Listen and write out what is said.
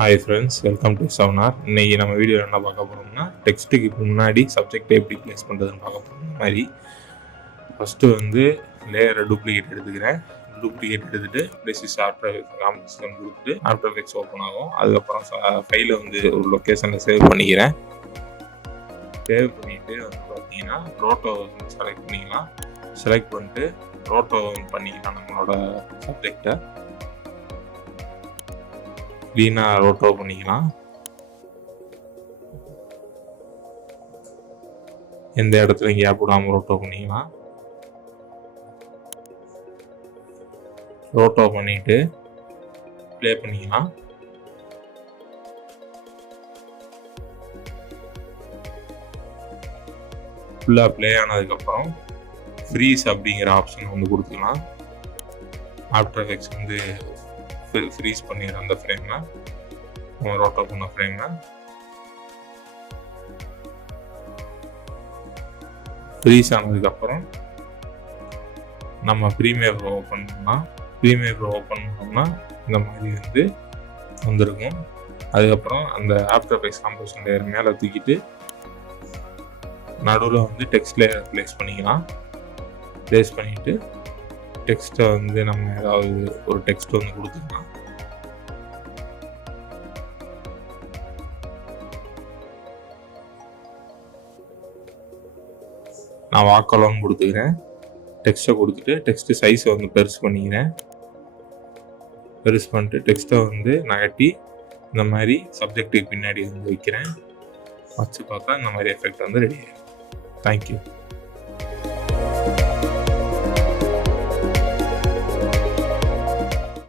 Hi friends, welcome to சவுனார். இன்றைக்கி நம்ம வீடியோவில் என்ன பார்க்க போகிறோம்னா, டெக்ஸ்ட்டுக்கு முன்னாடி சப்ஜெக்டை எப்படி ப்ளேஸ் பண்ணுறதுன்னு பார்க்க போகிறோம். இந்த மாதிரி ஃபஸ்ட்டு லேயரை டூப்ளிகேட் எடுத்துக்கிறேன். டூப்ளிகேட் எடுத்துகிட்டு ப்ளேசிஸ் ஆஃப்டர் காம்பினேஷன் கொடுத்துட்டு ஆஃப்டர் எஃபெக்ட்ஸ் ஓப்பன் ஆகும். அதுக்கப்புறம் ஃபைலை ஒரு லொக்கேஷனில் சேவ் பண்ணிக்கிறேன். சேவ் பண்ணிவிட்டு பார்த்தீங்கன்னா ரோட்டோ செலக்ட் பண்ணிக்கலாம். செலக்ட் பண்ணிட்டு ரோட்டோ பண்ணிக்கலாம். நம்மளோட சப்ஜெக்டை க்ளீனாக ரோட்டோ பண்ணிக்கலாம். எந்த இடத்துல கேப் விடாமல் ரோட்டோ பண்ணிக்கலாம். ரோட்டோ பண்ணிவிட்டு ப்ளே பண்ணிக்கலாம். ஃபுல்லாக ப்ளே ஆனதுக்கப்புறம் ஃப்ரீஸ் அப்படிங்கிற ஆப்ஷன் கொடுத்துக்கலாம். ஆஃப்டர் எஃபெக்ட்ஸ் ஃப்ரீஸ் பண்ணிடுறேன். அந்த ஃப்ரேமில் ரோட்டோ பண்ண ஃப்ரேமில் ஃப்ரீஸ் ஆனதுக்கப்புறம் நம்ம ப்ரீமியர் ஓப்பன் பண்ணலாம். ப்ரீமியர் ஓப்பன் பண்ணோம்னா இந்த மாதிரி வந்திருக்கும். அதுக்கப்புறம் அந்த ஆஃப்டர் எஃபெக்ட்ஸ் காம்போசிஷன் லேயர் மேலே தூக்கிட்டு நடுவில் டெக்ஸ்ட் லேயர் ப்ளேஸ் பண்ணிக்கலாம். ப்ளேஸ் பண்ணிவிட்டு டெக்ஸ்ட்டை நம்ம ஏதாவது ஒரு டெக்ஸ்ட் கொடுத்துக்கலாம். நான் வாக்கெல்லாம் கொடுத்துக்கிறேன். டெக்ஸ்ட்டை கொடுத்துட்டு டெக்ஸ்ட்டு சைஸை பெருசு பண்ணிக்கிறேன். பெருசு பண்ணிட்டு டெக்ஸ்ட்டை நகட்டி இந்த மாதிரி சப்ஜெக்ட்டுக்கு பின்னாடி வைக்கிறேன். வச்சு பார்த்தா இந்த மாதிரி எஃபெக்ட் ரெடி ஆகிடும். தேங்க்யூ.